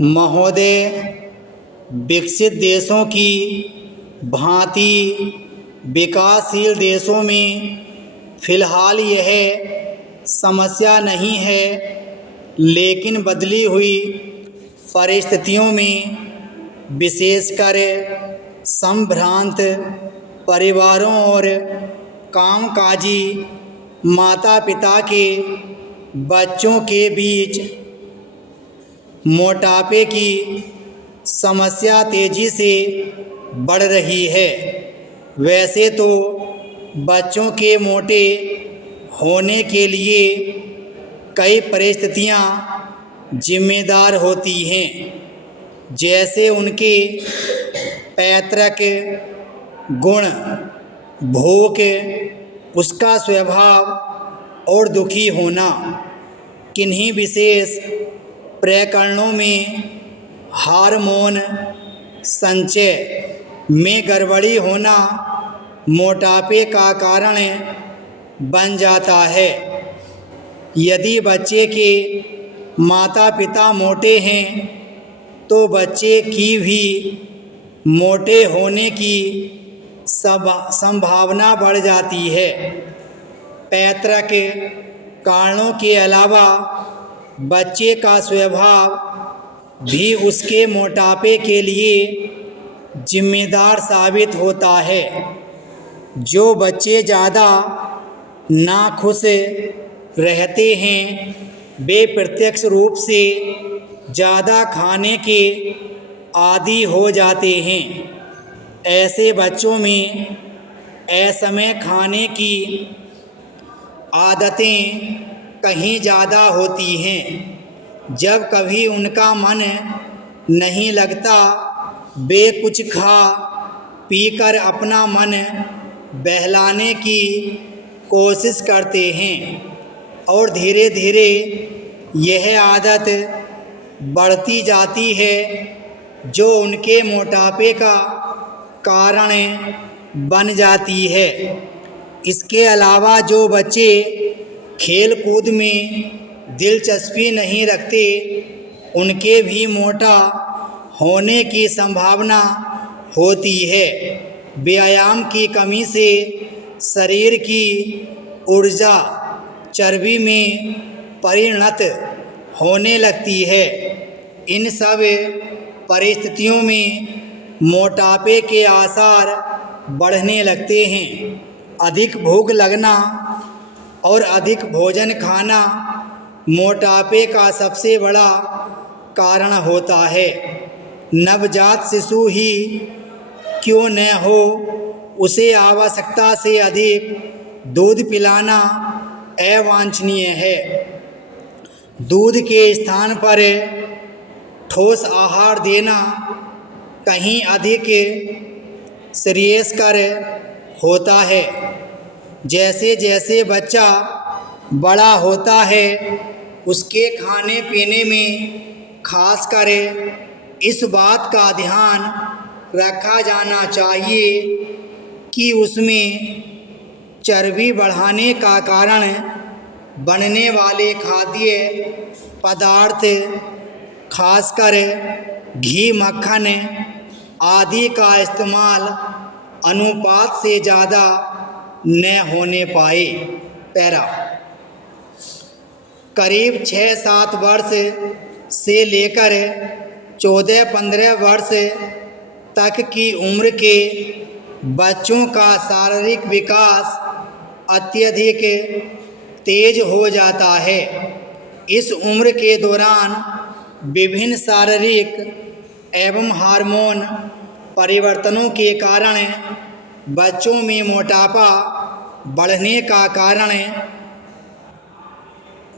महोदय, विकसित देशों की भांति विकासशील देशों में फ़िलहाल यह समस्या नहीं है, लेकिन बदली हुई परिस्थितियों में विशेषकर संभ्रांत परिवारों और कामकाजी माता पिता के बच्चों के बीच मोटापे की समस्या तेज़ी से बढ़ रही है। वैसे तो बच्चों के मोटे होने के लिए कई परिस्थितियां जिम्मेदार होती हैं, जैसे उनके पैतृक गुण, भूख, उसका स्वभाव और दुखी होना। किन्हीं विशेष प्रकरणों में हार्मोन संचय में गड़बड़ी होना मोटापे का कारण बन जाता है। यदि बच्चे के माता पिता मोटे हैं तो बच्चे की भी मोटे होने की संभावना बढ़ जाती है। पैतृक कारणों के अलावा बच्चे का स्वभाव भी उसके मोटापे के लिए जिम्मेदार साबित होता है। जो बच्चे ज़्यादा नाखुश रहते हैं वे प्रत्यक्ष रूप से ज़्यादा खाने के आदी हो जाते हैं। ऐसे बच्चों में असमय खाने की आदतें कहीं ज़्यादा होती हैं। जब कभी उनका मन नहीं लगता वे कुछ खा पीकर अपना मन बहलाने की कोशिश करते हैं और धीरे धीरे यह आदत बढ़ती जाती है, जो उनके मोटापे का कारण बन जाती है। इसके अलावा जो बच्चे खेल कूद में दिलचस्पी नहीं रखते उनके भी मोटा होने की संभावना होती है। व्यायाम की कमी से शरीर की ऊर्जा चर्बी में परिणत होने लगती है। इन सब परिस्थितियों में मोटापे के आसार बढ़ने लगते हैं। अधिक भूख लगना और अधिक भोजन खाना मोटापे का सबसे बड़ा कारण होता है। नवजात शिशु ही क्यों न हो, उसे आवश्यकता से अधिक दूध पिलाना अवांछनीय है। दूध के स्थान पर ठोस आहार देना कहीं अधिक श्रेयस्कर होता है। जैसे जैसे बच्चा बड़ा होता है उसके खाने पीने में खासकर इस बात का ध्यान रखा जाना चाहिए कि उसमें चर्बी बढ़ाने का कारण बनने वाले खाद्य पदार्थ, खासकर घी, मक्खन आदि का इस्तेमाल अनुपात से ज़्यादा न होने पाए। पैरा करीब 6-7 वर्ष से लेकर 14-15 वर्ष तक की उम्र के बच्चों का शारीरिक विकास अत्यधिक तेज हो जाता है। इस उम्र के दौरान विभिन्न शारीरिक एवं हार्मोन परिवर्तनों के कारण बच्चों में मोटापा बढ़ने का कारण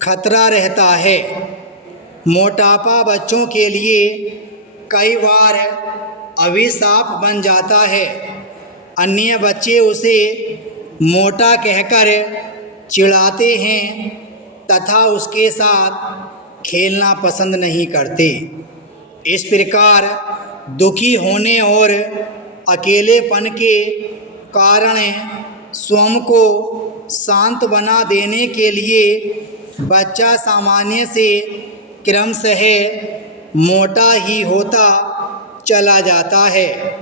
खतरा रहता है। मोटापा बच्चों के लिए कई बार अभिशाप बन जाता है। अन्य बच्चे उसे मोटा कहकर चिढ़ाते हैं तथा उसके साथ खेलना पसंद नहीं करते। इस प्रकार दुखी होने और अकेलेपन के कारण स्वयं को शांत बना देने के लिए बच्चा सामान्य से क्रमशः मोटा ही होता चला जाता है।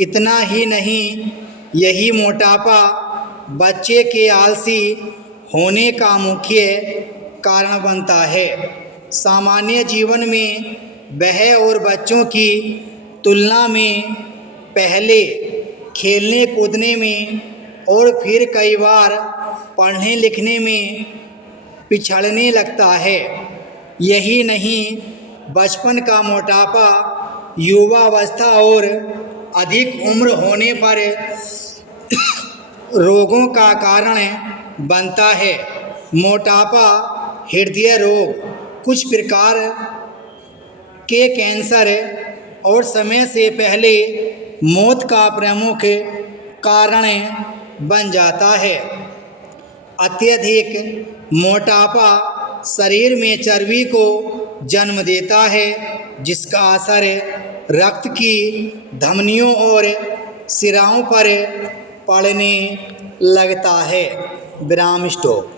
इतना ही नहीं, यही मोटापा बच्चे के आलसी होने का मुख्य कारण बनता है। सामान्य जीवन में वह और बच्चों की तुलना में पहले खेलने कूदने में और फिर कई बार पढ़ने लिखने में पिछड़ने लगता है। यही नहीं, बचपन का मोटापा युवावस्था और अधिक उम्र होने पर रोगों का कारण बनता है। मोटापा, हृदय रोग, कुछ प्रकार के कैंसर और समय से पहले मौत का प्रमुख कारण बन जाता है। अत्यधिक मोटापा शरीर में चर्बी को जन्म देता है, जिसका असर रक्त की धमनियों और सिराओं पर पड़ने लगता है। विराम स्टॉप।